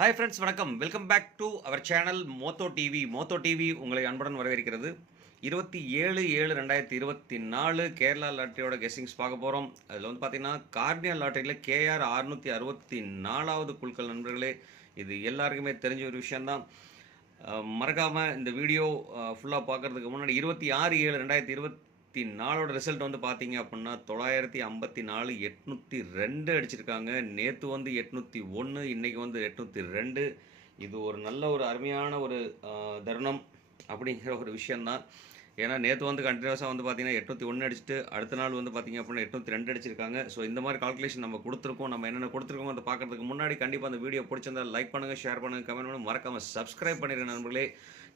Hi friends வணக்கம். Welcome back to our channel மோத்தோ TV மோத்தோ TV உங்களை அன்புடன் வரவேற்கிறது. இருபத்தி ஏழு ஏழு ரெண்டாயிரத்தி இருபத்தி நாலு கேரளா லாட்டரியோட கெஸ்ஸிங்ஸ் பார்க்க போகிறோம் அதில் வந்து பார்த்தீங்கன்னா கார்னியா லாட்டரியில் கேஆர் அறுநூற்றி அறுபத்தி நாலாவது குழுக்கள் நண்பர்களே இது எல்லாருக்குமே தெரிஞ்ச ஒரு விஷயந்தான் மறக்காமல் இந்த வீடியோ ஃபுல்லாக பார்க்குறதுக்கு முன்னாடி இருபத்தி ஆறு ஏழு ரெண்டாயிரத்தி இருபத்தி நாலோட ரிசல்ட் வந்து பார்த்தீங்க அப்படின்னா தொள்ளாயிரத்தி ஐம்பத்தி நாலு எட்நூற்றி ரெண்டு அடிச்சிருக்காங்க. நேற்று வந்து எட்நூற்றி ஒன்று இன்றைக்கி வந்து எட்நூற்றி ரெண்டு. இது ஒரு நல்ல ஒரு அருமையான ஒரு அஹ், தருணம் அப்படிங்கிற ஒரு விஷயந்தான் ஏன்னா நேற்று வந்து கண்டினியூஸாக வந்து பார்த்தீங்கன்னா எட்நூற்றி ஒன்று அடிச்சுட்டு அடுத்த நாள் வந்து பார்த்தீங்க அப்படின்னா எட்நூற்றி ரெண்டு அடிச்சிருக்காங்க. ஸோ இந்த மாதிரி கால்குலேஷன் நம்ம கொடுத்துருக்கோம். நம்ம என்னென்ன கொடுத்துருக்கோம் அதை பார்க்குறதுக்கு முன்னாடி கண்டிப்பாக அந்த வீடியோ பிடிச்சிருந்தா லைக் பண்ணுங்கள் ஷேர் பண்ணுங்கள் கமெண்ட் பண்ணுங்கள் மறக்காமல் சப்ஸ்கிரைப் பண்ணிடுங்க நண்பர்களே.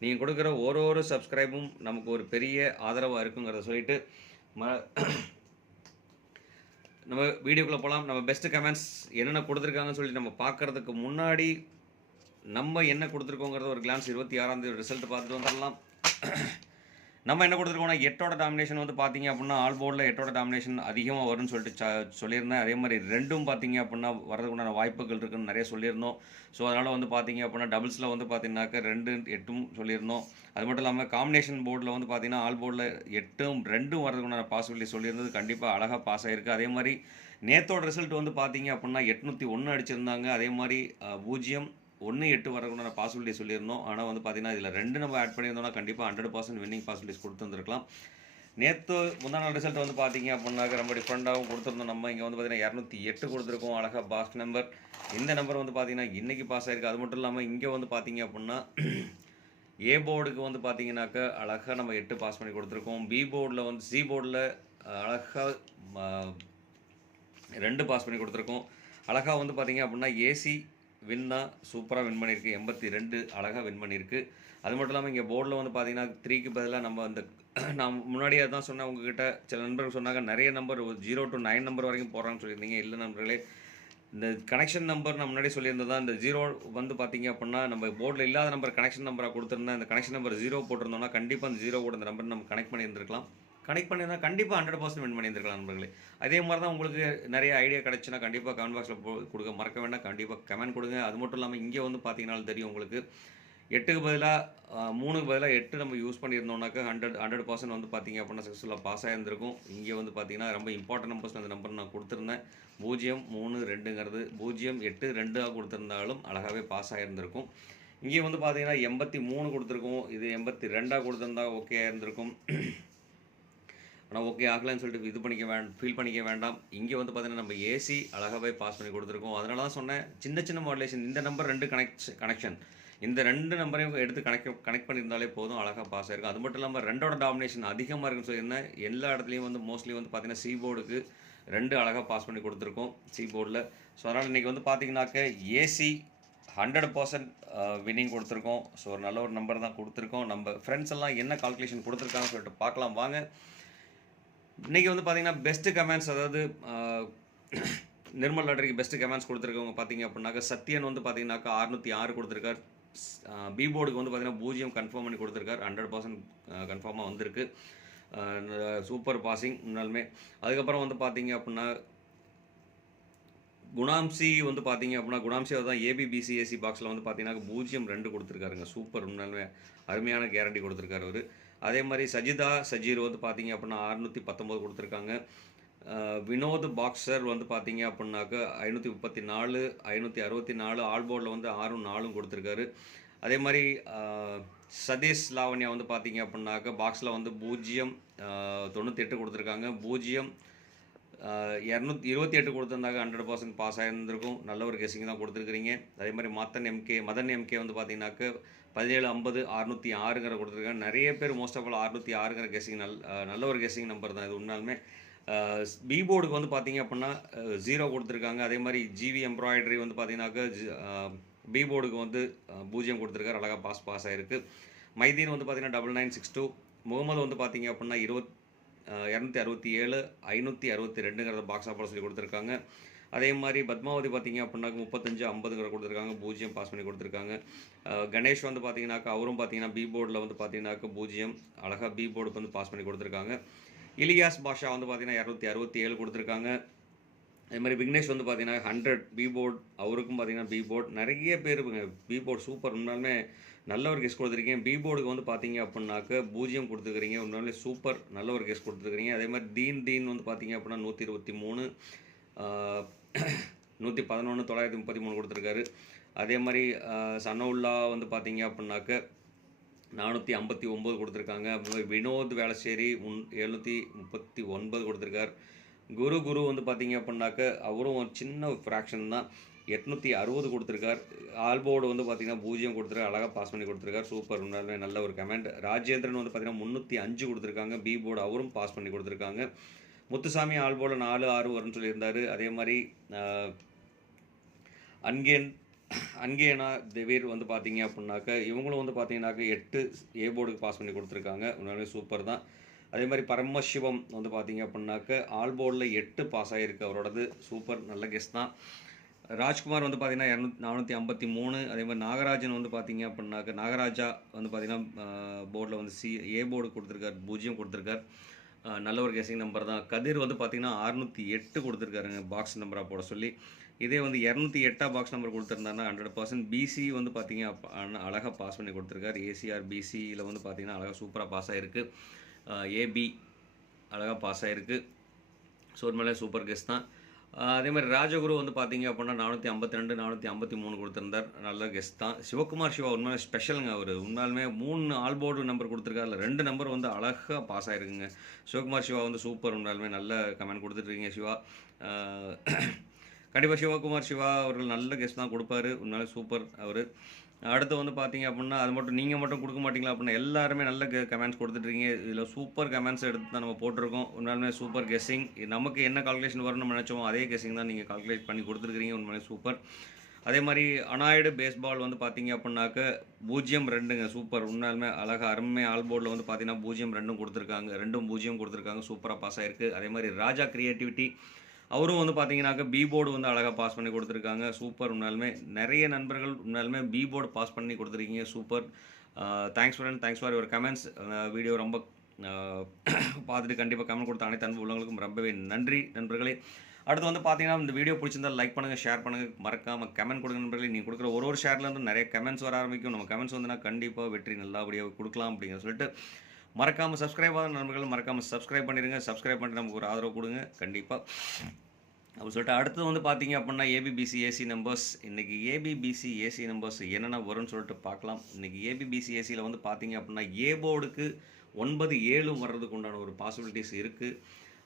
நீங்கள் கொடுக்குற ஒரு ஒரு சப்ஸ்கிரைபும் நமக்கு ஒரு பெரிய ஆதரவாக இருக்குங்கிறத சொல்லிட்டு ம நம்ம வீடியோக்குள்ளே போகலாம் நம்ம பெஸ்ட்டு கமெண்ட்ஸ் என்னென்ன கொடுத்துருக்காங்கன்னு சொல்லி நம்ம பார்க்கறதுக்கு முன்னாடி நம்ம என்ன கொடுத்துருக்கோங்கிறத ஒரு கிளான்ஸ் இருபத்தி ஆறாம் தேதி ரிசல்ட் பார்த்துட்டு வந்துடலாம். நம்ம என்ன கொடுத்துருக்கோம்னா எட்டோட டாமினேஷன் வந்து பார்த்தீங்க அப்படின்னா ஆல் போர்டில் எட்டோட டாமினேஷன் அதிகமாக வரும்னு சொல்லிட்டு சொல்லியிருந்தேன். அதே மாதிரி ரெண்டும் பார்த்தீங்க அப்படின்னா வரதுக்குண்டான வாய்ப்புகள் இருக்குன்னு நிறைய சொல்லியிருந்தோம். ஸோ அதனால் வந்து பார்த்தீங்க அப்படின்னா டபுள்ஸில் வந்து பார்த்தீங்கன்னாக்க ரெண்டு எட்டும் சொல்லியிருந்தோம். அது மட்டும் இல்லாமல் காம்பினேஷன் போர்டில் வந்து பார்த்தீங்கன்னா ஆல் போர்டில் எட்டும் ரெண்டும் வரதுக்குண்டான பாசிபிலிட்டி சொல்லியிருந்தது. கண்டிப்பாக அழகாக பாஸ் ஆகிருக்கு அதே மாதிரி நேத்தோட ரிசல்ட் வந்து பார்த்தீங்க அப்படின்னா எட்நூற்றி ஒன்று அடிச்சிருந்தாங்க. அதே மாதிரி பூஜ்ஜியம் ஒன்று எட்டு வரக்கூடாது பாசிபிலிட்டி சொல்லியிருந்தோம். ஆனால் வந்து பார்த்தீங்கன்னா இதில் ரெண்டு நம்ம ஆட் பண்ணியிருந்தோம்னா கண்டிப்பாக ஹண்ட்ரட் பர்சன்ட் வின்னிங் பாசிபிலிட்டிஸ் கொடுத்துருந்துருக்கலாம் நேற்று முந்தா நாள் ரிசல்ட் வந்து பார்த்தீங்க அப்படின்னாக்க ரொம்ப டிஃப்ரெண்ட்டாகவும் கொடுத்துருந்தோம். நம்ம இங்கே வந்து பார்த்தீங்கன்னா இரநூத்தி எட்டு கொடுத்துருக்கோம் அழகாக பாஸ்ட் நம்பர் இந்த நம்பர் வந்து பார்த்தீங்கன்னா இன்றைக்கி பாஸ் ஆயிருக்கு. அது மட்டும் இல்லாமல் இங்கே வந்து பார்த்தீங்க அப்படின்னா ஏ போர்டுக்கு வந்து பார்த்தீங்கன்னாக்க அழகாக நம்ம எட்டு பாஸ் பண்ணி கொடுத்துருக்கோம். பி போர்டில் வந்து சி போர்டில் அழகாக ரெண்டு பாஸ் பண்ணி கொடுத்துருக்கோம். அழகாக வந்து பார்த்தீங்க அப்படின்னா ஏசி வின் தான் சூப்பராக வின் பண்ணியிருக்கு. எண்பத்தி ரெண்டு அழகாக வின் பண்ணியிருக்கு. அது மட்டும் இல்லாமல் இங்கே போர்டில் வந்து பார்த்தீங்கன்னா த்ரீக்கு பதிலாக நம்ம அந்த நான் முன்னாடியே தான் சொன்னேன் உங்ககிட்ட. சில நண்பர்கள் சொன்னாங்க நிறைய number zero to nine number வரைக்கும் போகிறான்னு சொல்லியிருந்தீங்க. இல்லை நண்பர்களே இந்த கனெக்ஷன் நம்பர் நான் முன்னாடி சொல்லியிருந்ததா தான் இந்த ஜீரோ வந்து பார்த்தீங்க அப்படின்னா நம்ம போர்டில் இல்லாத நம்பர் கனெக்ஷன் நம்பராக கொடுத்துருந்தேன் இந்த கனெக்ஷன் நம்பர் ஜீரோ போட்டிருந்தோம்னா கண்டிப்பாக அந்த ஜீரோ கூட அந்த நம்பர் நம்ம கனெக்ட் பண்ணியிருந்திருக்கலாம். கனெக்ட் பண்ணியிருந்தா கண்டிப்பாக ஹண்ட்ரட் பர்சன்ட் வின் பண்ணியிருந்திருக்கலாம் நண்பர்களே. அதே மாதிரி தான் உங்களுக்கு நிறைய ஐடியா கிடச்சுன்னா கண்டிப்பாக கமெண்ட் பாக்ஸில் கொடுக்க மறக்க வேண்டாம். கண்டிப்பாக கமெண்ட் கொடுங்க. அது மட்டும் இல்லாமல் இங்கே வந்து பார்த்தீங்கன்னாலும் தெரியும் உங்களுக்கு. எட்டுக்கு பதிலாக மூணுக்கு பதிலாக எட்டு நம்ம யூஸ் பண்ணியிருந்தோம்னாக்கா ஹண்ட்ரட் ஹண்ட்ரட் பர்சன்ட் வந்து பார்த்தீங்க அப்படின்னா சக்ஸஸ்ஃபுல்லாக பாஸ் ஆகிருந்திருக்கும் இங்கே வந்து பார்த்தீங்கன்னா ரொம்ப இம்பார்ட்டன்ட் நம்பர்ஸ் அந்த நம்பர் நான் கொடுத்துருந்தேன். பூஜ்ஜியம் மூணு ரெண்டுங்கிறது. பூஜ்ஜியம் எட்டு ரெண்டாக கொடுத்துருந்தாலும் அழகாகவே பாஸ் ஆகிருந்திருக்கும் இங்கே வந்து பார்த்தீங்கன்னா எண்பத்தி மூணு கொடுத்துருக்கோம். இது எண்பத்தி ரெண்டாக கொடுத்துருந்தா ஓகே இருந்திருக்கும். ஆனால் ஓகே ஆகலைன்னு சொல்லிட்டு இது பண்ணிக்க வேண்டாம் ஃபீல் பண்ணிக்க வேண்டாம். இங்கே வந்து பார்த்தீங்கன்னா நம்ம ஏசி அழகாகவே பாஸ் பண்ணி கொடுத்துருக்கோம். அதனால தான் சொன்னேன் சின்ன சின்ன மாடுலேஷன் இந்த நம்பர் ரெண்டு கனெக்ட் கனெக்ஷன் இந்த ரெண்டு நம்பரையும் எடுத்து கனெக்ட் கனெக்ட் பண்ணியிருந்தாலே போதும் அழகாக பாஸ் ஆயிருக்கும் அது மட்டும் இல்லாமல் ரெண்டோட டாமினேஷன் அதிகமாக இருக்குன்னு சொல்லியிருந்தேன். எல்லா இடத்துலையும் வந்து மோஸ்ட்லி வந்து பார்த்தீங்கன்னா சி போர்டுக்கு ரெண்டு அழகாக பாஸ் பண்ணி கொடுத்துருக்கோம் சி போர்டில் ஸோ அதனால் இன்றைக்கி வந்து பார்த்தீங்கன்னாக்க ஏசி ஹண்ட்ரட் பர்சன்ட் வின்னிங் கொடுத்துருக்கோம். ஸோ ஒரு நல்ல ஒரு நம்பர் தான் கொடுத்துருக்கோம். நம்ம ஃப்ரெண்ட்ஸ் எல்லாம் என்ன கால்குலேஷன் கொடுத்துருக்காங்கன்னு சொல்லிட்டு பார்க்கலாம். வாங்க இன்றைக்கி வந்து பார்த்தீங்கன்னா பெஸ்ட்டு கமெண்ட்ஸ் அதாவது நிர்மல் லாட்டரிக்கு பெஸ்ட்டு கமெண்ட்ஸ் கொடுத்துருக்கவங்க பார்த்தீங்க அப்படின்னாக்கா சத்யன் வந்து பார்த்தீங்கன்னாக்கா அறுநூற்றி ஆறு கொடுத்துருக்கார். பி போர்டுக்கு வந்து பார்த்தீங்கன்னா பூஜ்ஜியம் கன்ஃபார்ம் பண்ணி கொடுத்துருக்கார். ஹண்ட்ரட் பர்சன்ட் கன்ஃபார்மாக வந்திருக்கு. சூப்பர் பாசிங் முன்னாலுமே அதுக்கப்புறம் வந்து பார்த்தீங்க அப்படின்னா குணாம்சி வந்து பார்த்தீங்க அப்படின்னா குணாம்சி தான் ஏபிபிசிஎஸ்சி பாக்ஸில் வந்து பார்த்தீங்கன்னா பூஜ்ஜியம் ரெண்டு கொடுத்துருக்காருங்க. சூப்பர் உண்மையாலுமே. அருமையான கேரண்டி கொடுத்துருக்காரு அவர். அதே மாதிரி சஜிதா சஜீர் வந்து பார்த்தீங்க அப்படின்னா அறுநூற்றி பத்தொம்போது கொடுத்துருக்காங்க. வினோத் பாக்ஸர் வந்து பார்த்தீங்க அப்படின்னாக்க ஐநூற்றி முப்பத்தி நாலு ஐநூற்றி அறுபத்தி நாலு ஆல்போர்டில் வந்து ஆறும் நாலும் கொடுத்துருக்காரு. அதே மாதிரி சதீஷ் லாவண்யா வந்து பார்த்தீங்க அப்படின்னாக்க பாக்ஸில் வந்து பூஜ்ஜியம் தொண்ணூற்றி எட்டு கொடுத்துருக்காங்க. பூஜ்ஜியம் இரநூத்தி இருபத்தி எட்டு கொடுத்துருந்தாங்க ஹண்ட்ரட் பர்சன்ட் பாஸ் ஆகிருந்திருக்கும் நல்ல ஒரு கெஸிங் தான் கொடுத்துருக்குறீங்க. அதே மாதிரி மத்தன் எம்கே மதன் எம்கே வந்து பார்த்தீங்கன்னாக்க பதினேழு ஐம்பது அறுநூற்றி ஆறுங்கிற கொடுத்துருக்காங்க. நிறைய பேர் மோஸ்ட் ஆஃப் ஆல் அறுநூற்றி ஆறுங்கிற கெஸிங் நல் நல்ல ஒரு கெஸிங் நம்பர் தான். இது உண்மையாலுமே பி போர்டுக்கு வந்து பார்த்தீங்க அப்படின்னா ஜீரோ கொடுத்துருக்காங்க. அதே மாதிரி ஜிவி எம்ப்ராய்டரி வந்து பார்த்தீங்கன்னாக்க பி போர்டுக்கு வந்து பூஜ்ஜியம் கொடுத்துருக்காரு. அழகாக பாஸ் பாஸ் ஆகிருக்கு மைதீன் வந்து பார்த்தீங்கன்னா double nine six two Mohammed வந்து பார்த்தீங்க அப்படின்னா இருபத் இரநூத்தி அறுபத்தி ஏழு ஐநூற்றி அறுபத்தி ரெண்டுங்கிறத பாக்ஸ் ஆஃபர் சொல்லி கொடுத்துருக்காங்க. அதே மாதிரி பத்மாவதி பார்த்தீங்க அப்படின்னாக்க முப்பத்தஞ்சு ஐம்பதுங்கிற கொடுத்துருக்காங்க. பூஜ்ஜியம் பாஸ் பண்ணி கொடுத்துருக்காங்க. கணேஷ் வந்து பார்த்தீங்கன்னாக்கா அவரும் பார்த்தீங்கன்னா பி போர்டில் வந்து பார்த்தீங்கன்னாக்க பூஜ்ஜியம் அழகாக பி போர்டுக்கு வந்து பாஸ் பண்ணி கொடுத்துருக்காங்க. இலியாஸ் பாஷா வந்து பார்த்தீங்கன்னா இரநூத்தி அறுபத்தி ஏழு கொடுத்துருக்காங்க. அதே மாதிரி விக்னேஷ் வந்து பார்த்தீங்கன்னா ஹண்ட்ரட் பி போர்ட் அவருக்கும் பார்த்தீங்கன்னா பி போர்ட் நிறைய பேர் பி போர்ட் சூப்பர் உண்மையாலுமே நல்ல ஒரு கெஸ்ட் கொடுத்துருக்கீங்க. பி போர்டுக்கு வந்து பார்த்தீங்க அப்படின்னாக்க பூஜ்ஜியம் கொடுத்துருக்கீங்க உண்மையாலுமே சூப்பர் நல்ல ஒரு கெஸ்ட் கொடுத்துருக்கீங்க அதே மாதிரி தீன் தீன் வந்து பார்த்தீங்க அப்படின்னா நூற்றி இருபத்தி மூணு. நூற்றி பதினொன்று தொள்ளாயிரத்தி முப்பத்தி மூணு கொடுத்துருக்காரு. அதே மாதிரி சனவுல்லா வந்து பார்த்தீங்க அப்படின்னாக்க நானூற்றி ஐம்பத்தி ஒம்பது கொடுத்துருக்காங்க. அப்புறம் வினோத் வேளச்சேரி முன் எழுநூற்றி முப்பத்தி ஒன்பது கொடுத்துருக்கார். குரு குரு வந்து பார்த்தீங்க அப்படின்னாக்க அவரும் ஒரு சின்ன ஃப்ராக்ஷன் தான். எட்நூற்றி அறுபது கொடுத்துருக்கார். ஆல்போர்டு வந்து பார்த்தீங்கன்னா பூஜ்ஜியம் கொடுத்துருக்காரு. அழகாக பாஸ் பண்ணி கொடுத்துருக்கார். சூப்பர். நல்ல ஒரு கமெண்ட் ராஜேந்திரன் வந்து பார்த்தீங்கன்னா முந்நூற்றி அஞ்சு கொடுத்துருக்காங்க. பி போர்டு அவரும் பாஸ் பண்ணி கொடுத்துருக்காங்க. முத்துசாமி ஆல்போர்டு நாலு ஆறு வரும்னு சொல்லியிருந்தார். அதே மாதிரி அன்கேன் அன்கேனா தேவீர் வந்து பார்த்தீங்க அப்படின்னாக்க இவங்களும் வந்து பார்த்தீங்கன்னாக்க எட்டு ஏ போர்டுக்கு பாஸ் பண்ணி கொடுத்துருக்காங்க. உண்மையிலே சூப்பர் தான். அதே மாதிரி பரமசிவம் வந்து பார்த்தீங்க அப்படின்னாக்க ஆல் போர்டில் எட்டு பாஸ் ஆகிருக்கு அவரோடது சூப்பர் நல்ல கெஸ்ட் தான். ராஜ்குமார் வந்து பார்த்தீங்கன்னா இரநூத்தி நானூற்றி ஐம்பத்தி மூணு. அதே மாதிரி நாகராஜன் வந்து பார்த்தீங்க அப்படின்னாக்க நாகராஜா வந்து பார்த்தீங்கன்னா போர்டில் வந்து சி ஏ போர்டு கொடுத்துருக்கார் பூஜ்ஜியம் கொடுத்துருக்கார். நல்ல ஒரு கெஸிங் நம்பர் தான். கதிர் வந்து பார்த்திங்கன்னா அறுநூற்றி எட்டு கொடுத்துருக்காருங்க பாக்ஸ் நம்பராக போட சொல்லி. இதே வந்து இரநூத்தி எட்டாக பாக்ஸ் நம்பர் கொடுத்துருந்தாருன்னா ஹண்ட்ரட் பர்சன்ட் பிசி வந்து பார்த்தீங்க அழகாக பாஸ் பண்ணி கொடுத்துருக்காரு. ஏசிஆர் பிசியில் வந்து பார்த்திங்கன்னா அழகாக சூப்பராக பாஸ் ஆகிருக்கு ஏபி அழகாக பாஸ் ஆகிருக்கு ஸோ மேலே சூப்பர் கெஸ்ட் தான். அதே மாதிரி ராஜகுரு வந்து பார்த்தீங்க அப்படின்னா நானூற்றி ஐம்பத்தி ரெண்டு நானூற்றி ஐம்பத்தி மூணு கொடுத்துருந்தார். நல்ல கெஸ்ட் தான். சிவகுமார் சிவா உண்மையிலே ஸ்பெஷலுங்க அவர். உண்மையாலுமே மூணு ஆல்போர்டு நம்பர் கொடுத்துருக்காரு. ரெண்டு நம்பர் வந்து அழகாக பாஸ் ஆகிருக்குங்க சிவகுமார் சிவா வந்து சூப்பர் உண்மையாலுமே நல்ல கமெண்ட் கொடுத்துட்ருக்கீங்க சிவா. கண்டிப்பாக சிவகுமார் சிவா அவர்கள் நல்ல கெஸ்ட் தான் கொடுப்பாரு. உண்மையிலே சூப்பர் அவர். அடுத்து வந்து பார்த்தீங்க அப்படின்னா அது மட்டும் நீங்கள் மட்டும் கொடுக்க மாட்டீங்களா அப்படின்னா எல்லாருமே நல்ல கமெண்ட்ஸ் கொடுத்துட்ருக்கீங்க. இதில் சூப்பர் கமெண்ட்ஸ் எடுத்து தான் நம்ம போட்டிருக்கோம். உண்மையாலுமே சூப்பர் கெஸ்ஸிங் நமக்கு என்ன கால்குலேஷன் வரும்னு நம்ம அதே கெஸ்ஸிங் தான் நீங்கள் கால்குலேட் பண்ணி கொடுத்துருக்கீங்க. உண்மையிலே சூப்பர் அதே மாதிரி அனாய்டு பேஸ்பால் வந்து பார்த்தீங்க அப்படின்னாக்க பூஜ்ஜியம் ரெண்டுங்க சூப்பர் உண்மையாலுமே அழகாக அருமை ஆல் போர்டில் வந்து பார்த்தீங்கன்னா பூஜ்ஜியம் ரெண்டும் கொடுத்துருக்காங்க. ரெண்டும் பூஜ்ஜியம் கொடுத்துருக்காங்க. சூப்பராக பாஸ் ஆயிருக்கு. அதே மாதிரி ராஜா கிரியேட்டிவிட்டி அவரும் வந்து பார்த்தீங்கன்னாக்க பி போர்டு வந்து அழகாக பாஸ் பண்ணி கொடுத்துருக்காங்க. சூப்பர் உண்மையாலுமே. நிறைய நண்பர்கள் உண்மையாலுமே பி போர்டு பாஸ் பண்ணி கொடுத்துருக்கீங்க. Super thanks friend thanks for your comments video ரொம்ப பார்த்துட்டு கண்டிப்பாக கமெண்ட் கொடுத்த அனைத்து அன்பு உள்ளவங்களுக்கும் ரொம்பவே நன்றி நண்பர்களே. அடுத்து வந்து பார்த்தீங்கன்னா இந்த வீடியோ பிடிச்சிருந்தா லைக் பண்ணுங்கள் ஷேர் பண்ணுங்கள் மறக்காமல் கமெண்ட் கொடுங்க நண்பர்களே. நீங்கள் கொடுக்குற ஒரு ஒரு ஷேர்லேருந்து நிறைய கமெண்ட்ஸ் வர ஆரம்பிக்கும். நம்ம கமெண்ட்ஸ் வந்துன்னா கண்டிப்பாக வெற்றி நல்லபடியாக கொடுக்கலாம் அப்படிங்கிற சொல்லிட்டு மறக்காமல் சப்ஸ்கிரைப் ஆகிற நண்பர்கள் மறக்காமல் சப்ஸ்கிரைப் பண்ணிடுங்க சப்ஸ்கிரைப் பண்ணிட்டு நமக்கு ஒரு ஆதரவு கொடுங்க. கண்டிப்பாக அப்படி சொல்லிட்டு அடுத்தது வந்து பார்த்தீங்க அப்படின்னா ஏபிபிசி ஏசி நம்பர்ஸ் இன்றைக்கி ஏபிபிசி ஏசி நம்பர்ஸ் என்னென்ன வரும்னு சொல்லிட்டு பார்க்கலாம். இன்றைக்கி ஏபிபிசி ஏசியில் வந்து பார்த்தீங்க அப்படின்னா ஏ போர்டுக்கு ஒன்பது ஏழும் வர்றதுக்கு உண்டான ஒரு பாசிபிலிட்டிஸ் இருக்குது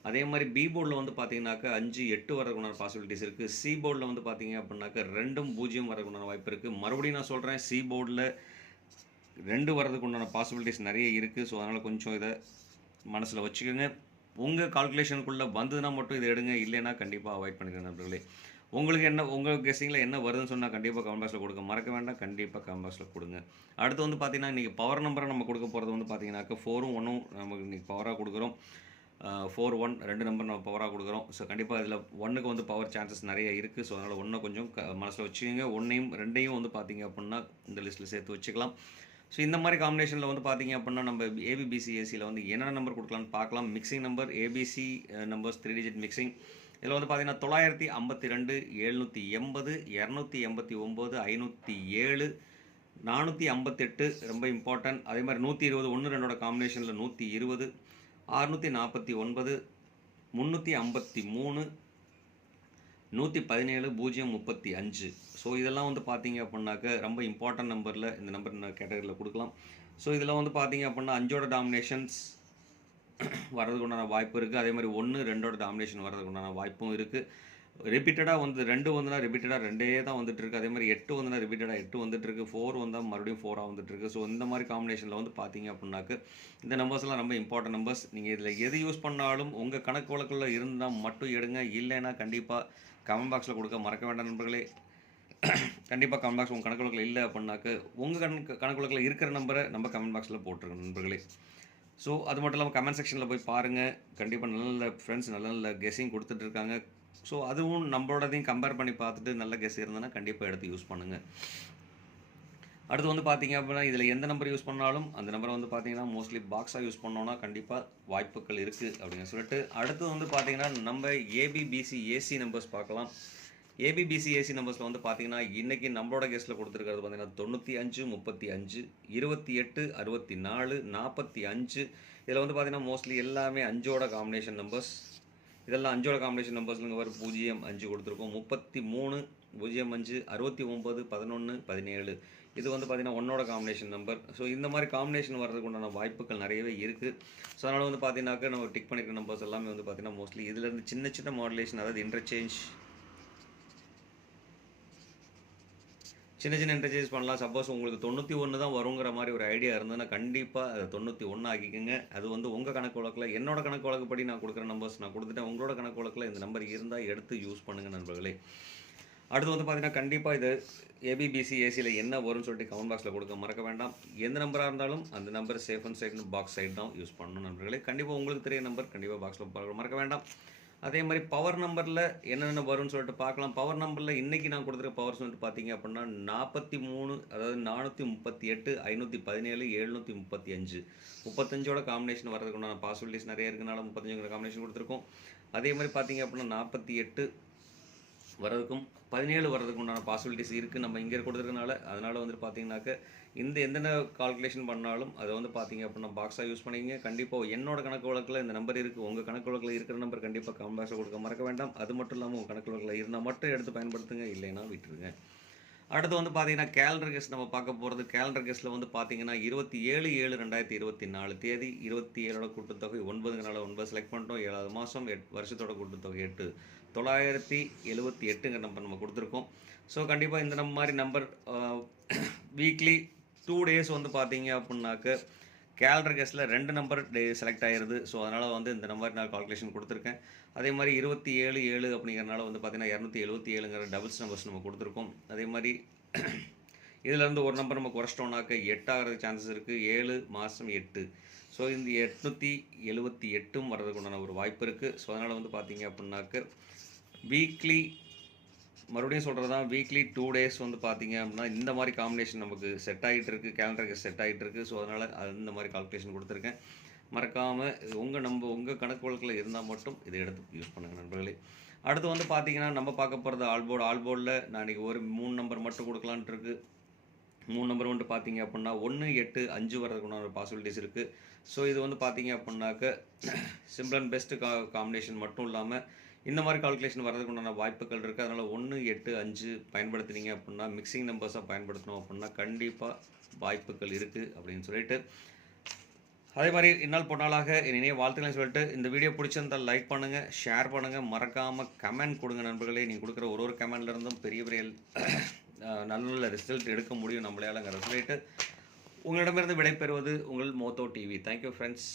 அதே மாதிரி பி போர்டில் வந்து பார்த்தீங்கன்னாக்கா அஞ்சு எட்டு வரதுக்கு உண்டான பாசிபிலிட்டிஸ் இருக்குது சி போர்டில் வந்து பார்த்தீங்க அப்படின்னாக்கா ரெண்டும் பூஜ்ஜியம் வரதுக்கு உண்டான வாய்ப்பு இருக்குது மறுபடியும் நான் சொல்கிறேன் சி போர்டில் ரெண்டு வரதுக்கு உண்டான பாசிபிலிட்டிஸ் நிறைய இருக்குது ஸோ அதனால் கொஞ்சம் இதை மனசில் வச்சுக்கோங்க. உங்கள் கால்குலேஷனுக்குள்ளே வந்ததுன்னா மட்டும் இதை எடுங்க. இல்லைன்னா கண்டிப்பாக அவாய்ட் பண்ணிக்கிறேன் நண்பர்களே. உங்களுக்கு என்ன உங்கள் கெஸ்ஸிங்கில் என்ன வருதுன்னு சொன்னால் கண்டிப்பாக கமெண்ட் பாக்ஸில் கொடுங்க. மறக்க வேண்டாம். கண்டிப்பாக கமெண்ட் பாக்ஸில் கொடுங்க. அடுத்து வந்து பார்த்தீங்கன்னா இன்றைக்கி பவர் நம்பரை நம்ம கொடுக்க போகிறது வந்து பார்த்தீங்கன்னாக்கா ஃபோரும் ஒன்றும் நமக்கு இன்றைக்கி பவராக கொடுக்குறோம். ஃபோர் ஒன் ரெண்டு நம்பர் நம்ம பவராக கொடுக்குறோம். ஸோ கண்டிப்பாக இதில் ஒன்றுக்கு வந்து பவர் சான்சஸ் நிறைய இருக்குது ஸோ அதனால் ஒன்றை கொஞ்சம் க மனசில் வச்சுக்கோங்க. ஒன்றையும் ரெண்டையும் வந்து பார்த்தீங்க அப்படின்னா இந்த லிஸ்ட்டில் சேர்த்து வச்சுக்கலாம். ஸோ இந்த மாதிரி காம்பினேஷனில் வந்து பார்த்தீங்க அப்படின்னா நம்ம ஏபிபிசிஏசியில் வந்து என்னென்ன நம்பர் கொடுக்கலாம்னு பார்க்கலாம் mixing number ABC numbers three digit mixing இதில் வந்து பார்த்தீங்கன்னா தொள்ளாயிரத்தி ஐம்பத்தி ரெண்டு எழுநூற்றி எண்பது இரநூத்தி எண்பத்தி ஒம்பது ஐநூற்றி ஏழு நானூற்றி ஐம்பத்தெட்டு ரொம்ப இம்பார்ட்டன்ட் அதே மாதிரி நூற்றி இருபது ஒன்று ரெண்டோட காம்பினேஷனில் நூற்றி இருபது அறுநூற்றி நாற்பத்தி ஒன்பது முந்நூற்றி ஐம்பத்தி மூணு நூற்றி பதினேழு பூஜ்ஜியம் முப்பத்தி அஞ்சு. ஸோ இதெல்லாம் வந்து பார்த்தீங்க அப்படின்னாக்க ரொம்ப இம்பார்ட்டன்ட் நம்பரில் இந்த நம்பர் கேட்டகரியில் கொடுக்கலாம். ஸோ இதெல்லாம் வந்து பார்த்தீங்க அப்படின்னா அஞ்சோட டாமினேஷன்ஸ் வர்றதுக்குண்டான வாய்ப்பு இருக்குது அதே மாதிரி ஒன்று ரெண்டோட டாமினேஷன் வர்றதுக்கு உண்டான வாய்ப்பும் இருக்குது ரிப்பீட்டடாக வந்து ரெண்டு வந்துனா ரிப்பீட்டடாக ரெண்டே தான் வந்துட்டு இருக்கு அதே மாதிரி எட்டு வந்துனா ரிப்பீட்டடாக எட்டு வந்துட்டு இருக்கு ஃபோர் வந்தால் மறுபடியும் ஃபோராக வந்துட்டு இருக்கு ஸோ இந்த மாதிரி காம்பினேஷனில் வந்து பார்த்தீங்க அப்படின்னாக்க இந்த நம்பர்ஸ்லாம் ரொம்ப இம்பார்ட்டன்ட் நம்பர்ஸ் நீங்கள் இதில் எது யூஸ் பண்ணாலும் உங்கள் கணக்கு வழக்கில் இருந்தால் மட்டும் எடுங்க. இல்லைன்னா கண்டிப்பாக கமெண்ட் பாக்ஸில் கொடுக்க மறக்க வேண்டாம் நண்பர்களே. கண்டிப்பாக கமெண்ட் பாக்ஸ் உங்கள் கணக்கு வழக்கில் இல்லை அப்படின்னாக்க உங்கள் கணக்கு கணக்கு வழக்கில் இருக்கிற நம்பரை நம்ம கமெண்ட் பாக்ஸில் போட்டுருங்க நண்பர்களே. ஸோ அது மட்டும் இல்லாமல் கமெண்ட் செக்ஷனில் போய் பாருங்கள் கண்டிப்பாக நல்ல நல்ல ஃப்ரெண்ட்ஸ் நல்ல நல்ல கெஸ்ஸிங் கொடுத்துட்டு இருக்காங்க. ஸோ அதுவும் நம்மளோடதையும் கம்பேர் பண்ணி பார்த்துட்டு நல்ல கெஸ் இருந்ததுன்னா கண்டிப்பாக எடுத்து யூஸ் பண்ணுங்கள் அடுத்து வந்து பார்த்தீங்க அப்படின்னா இதில் எந்த நம்பர் யூஸ் பண்ணாலும் அந்த நம்பரை வந்து பார்த்தீங்கன்னா மோஸ்ட்லி பாக்ஸாக யூஸ் பண்ணோன்னா கண்டிப்பாக வாய்ப்புகள் இருக்குது அப்படின்னு சொல்லிட்டு அடுத்து வந்து பார்த்தீங்கன்னா நம்ம ஏபிபிசி ஏசி நம்பர்ஸ் பார்க்கலாம். ஏபிபிசி ஏசி நம்பர்ஸில் வந்து பார்த்தீங்கன்னா இன்றைக்கி நம்மளோட கேஸில் கொடுத்துருக்கிறது பார்த்தீங்கன்னா தொண்ணூற்றி அஞ்சு முப்பத்தி அஞ்சு இருபத்தி எட்டு அறுபத்தி நாலு நாற்பத்தி அஞ்சு. இதில் வந்து பார்த்தீங்கன்னா மோஸ்ட்லி எல்லாமே அஞ்சோட காம்பினேஷன் நம்பர்ஸ் இதெல்லாம் அஞ்சோட காம்பினேஷன் நம்பர்ஸ்லுங்க வர பூஜ்ஜியம் அஞ்சு கொடுத்துருக்கோம். முப்பத்தி மூணு பூஜ்ஜியம் அஞ்சு அறுபத்தி ஒம்பது பதினொன்று பதினேழு. இது வந்து பார்த்திங்கன்னா ஒன்னோட காம்பினேஷன் நம்பர் ஸோ இந்த மாதிரி காம்பினேஷன் வர்றதுக்கு உண்டான வாய்ப்புகள் நிறையவே இருக்குது ஸோ அதனால் வந்து பார்த்தீங்கன்னாக்கா நம்ம டிக் பண்ணிக்கிற நம்பர்ஸ் எல்லாமே வந்து பார்த்தீங்கன்னா மோஸ்ட்லி இதுலேருந்து சின்ன சின்ன மாடுலேஷன் அதாவது இன்டர்சேஞ்ச் சின்ன சின்ன இன்டர்சேஞ்ச் பண்ணலாம். சப்போஸ் உங்களுக்கு தொண்ணூற்றி ஒன்று தான் வருங்கிற மாதிரி ஒரு ஐடியா இருந்ததுன்னா கண்டிப்பாக அதை தொண்ணூற்றி ஒன்று ஆக்கிக்கோங்க. அது வந்து உங்கள் கணக்கு வழக்கில் என்னோட கணக்கு வழக்குப்படி நான் கொடுக்குற நம்பர்ஸ் நான் கொடுத்துட்டேன். உங்களோட கணக்கு வழக்கில் இந்த நம்பர் இருந்தால் எடுத்து யூஸ் பண்ணுங்கள் நண்பர்களே. அடுத்து வந்து பார்த்தீங்கன்னா கண்டிப்பாக இது ஏபிபிசி ஏசியில் என்ன வரும்னு சொல்லிட்டு கமெண்ட் பாக்ஸில் கொடுக்க மறக்க வேண்டாம். எந்த நம்பராக இருந்தாலும் அந்த நம்பர் சேஃப் அண்ட் சைட்னு பாக்ஸ் சைட் தான் யூஸ் பண்ணணும் நண்பர்களே. கண்டிப்பாக உங்களுக்கு தெரிய நம்பர் கண்டிப்பாக பாக்ஸில் மறக்க வேண்டாம். அதே மாதிரி பவர் நம்பரில் என்னென்ன வரும்னு சொல்லிட்டு பார்க்கலாம். பவர் நம்பரில் இன்றைக்கி நான் கொடுத்துருக்க பவர் சொல்லிட்டு பார்த்தீங்க அப்படின்னா நாற்பத்தி மூணு அதாவது நானூற்றி முப்பத்தி எட்டு ஐநூற்றி பதினேழு எழுநூற்றி முப்பத்தி அஞ்சு. முப்பத்தஞ்சோட காம்பினேஷன் வரதுக்கு உண்டான பாசிபிலிட்டிஸ் நிறைய இருக்கனால முப்பத்தஞ்சுங்கிற காம்பினேஷன் கொடுத்துருக்கோம். அதே மாதிரி பார்த்தீங்க அப்படின்னா நாற்பத்தி எட்டு வரதுக்கும் பதினேழு வரதுக்கு உண்டான பாசிபிலிட்டிஸ் இருக்குது நம்ம இங்கே கொடுத்துருக்கனால அதனால் வந்துட்டு பார்த்தீங்கன்னாக்க இந்த எந்தெந்த கால்குலேஷன் பண்ணாலும் அதை வந்து பார்த்தீங்க அப்படின்னா பாக்ஸாக யூஸ் பண்ணிங்க கண்டிப்பாக என்னோட கணக்கு வழக்கில் இந்த நம்பர் இருக்குது உங்கள் கணக்கு வழக்கில் இருக்கிற நம்பர் கண்டிப்பாக கமெண்ட் பாக்ஸில் கொடுக்க மறக்க வேண்டாம். அது மட்டும் இல்லாமல் உங்கள் கணக்கு வழக்கில் இருந்தால் மட்டும் எடுத்து பயன்படுத்துங்க. இல்லைன்னா விட்டுருங்க. அடுத்து வந்து பார்த்தீங்கன்னா கேலண்டர் கெஸ்ட் நம்ம பார்க்க போகிறது கேலண்டர் கெஸ்ட்டில் வந்து பார்த்தீங்கன்னா இருபத்தி ஏழு ஏழு ரெண்டாயிரத்தி இருபத்தி நாலு தேதி இருபத்தி ஏழோட கூட்டத்தொகை ஒன்பதுங்கனால ஒன்பது செலக்ட் பண்ணிட்டோம். ஏழாவது மாதம் எட் வருஷத்தோட கூட்டத்தொகை எட்டு. தொள்ளாயிரத்தி எழுபத்தி எட்டுங்கிற நம்பர் நம்ம கொடுத்துருக்கோம். ஸோ கண்டிப்பாக இந்த நம்ம மாதிரி நம்பர் வீக்லி டூ டேஸ் வந்து பார்த்தீங்க அப்படின்னாக்க கேலண்டர் கேஸில் ரெண்டு நம்பர் டே செலக்ட் ஆயிடுது ஸோ அதனால் வந்து இந்த நம்பர் நான் கால்குலேஷன் கொடுத்துருக்கேன். அதே மாதிரி இருபத்தி ஏழு ஏழு அப்படிங்கிறனால வந்து பார்த்தீங்கன்னா இரநூத்தி எழுபத்தி ஏழுங்கிற டபுள்ஸ் நம்பர்ஸ் நம்ம கொடுத்துருக்கோம். அதே மாதிரி இதிலேருந்து ஒரு நம்பர் நம்ம குறைச்சிட்டோம்னாக்க எட்டாகிறது சான்சஸ் இருக்குது ஏழு மாதம் எட்டு. ஸோ இந்த எட்நூற்றி எழுபத்தி எட்டும் வர்றதுக்கு உண்டான ஒரு வாய்ப்பு இருக்குது ஸோ அதனால் வந்து பார்த்தீங்க அப்படின்னாக்க வீக்லி மறுபடியும் சொல்கிறது தான் வீக்லி டூ டேஸ் வந்து பார்த்தீங்க அப்படின்னா இந்த மாதிரி காம்பினேஷன் நமக்கு செட் ஆகிட்டு இருக்குது கேலண்டருக்கு செட் ஆகிட்டு இருக்குது ஸோ அதனால் அது இந்த மாதிரி கால்குலேஷன் கொடுத்துருக்கேன். மறக்காமல் உங்கள் நம்ம உங்கள் கணக்கு வழக்கில் இருந்தால் மட்டும் இதை எடுத்து யூஸ் பண்ணுங்கள் நண்பர்களே. அடுத்து வந்து பார்த்தீங்கன்னா நம்ம பார்க்க போகிறது ஆல்போர்டு ஆல்போர்டில் நான் இன்றைக்கி ஒரு மூணு நம்பர் மட்டும் கொடுக்கலான்ட்டு இருக்குது மூணு நம்பர் வந்துட்டு பார்த்தீங்க அப்படின்னா ஒன்று எட்டு அஞ்சு வரதுக்குண்டான ஒரு பாசிபிலிட்டிஸ் இருக்குது ஸோ இது வந்து பார்த்தீங்க அப்படின்னாக்க சிம்பிள் அண்ட் பெஸ்ட்டு கா காம்பினேஷன் மட்டும் இல்லாமல் இந்த மாதிரி கால்குலேஷன் வரதுக்கு உண்டான வாய்ப்புகள் இருக்குது அதனால் ஒன்று எட்டு அஞ்சு பயன்படுத்துனீங்க அப்படின்னா மிக்சிங் நம்பர்ஸாக பயன்படுத்தணும் அப்படின்னா கண்டிப்பாக வாய்ப்புகள் இருக்குது அப்படின்னு சொல்லிட்டு. அதே மாதிரி இந்நாள் பொன்னாளாக என் இணைய வாழ்த்துக்களை சொல்லிட்டு இந்த வீடியோ பிடிச்சிருந்தால் லைக் பண்ணுங்கள் ஷேர் பண்ணுங்கள் மறக்காமல் கமெண்ட் கொடுங்க நண்பர்களே. நீங்கள் கொடுக்குற ஒரு ஒரு கமெண்ட்லேருந்தும் பெரிய பெரிய நல்ல நல்ல ரிசல்ட் எடுக்க முடியும் நம்மளாலங்கிற சொல்லிட்டு உங்களிடமிருந்து விடைபெறுவது உங்கள் மோத்தோ டிவி தேங்க்யூ ஃப்ரெண்ட்ஸ்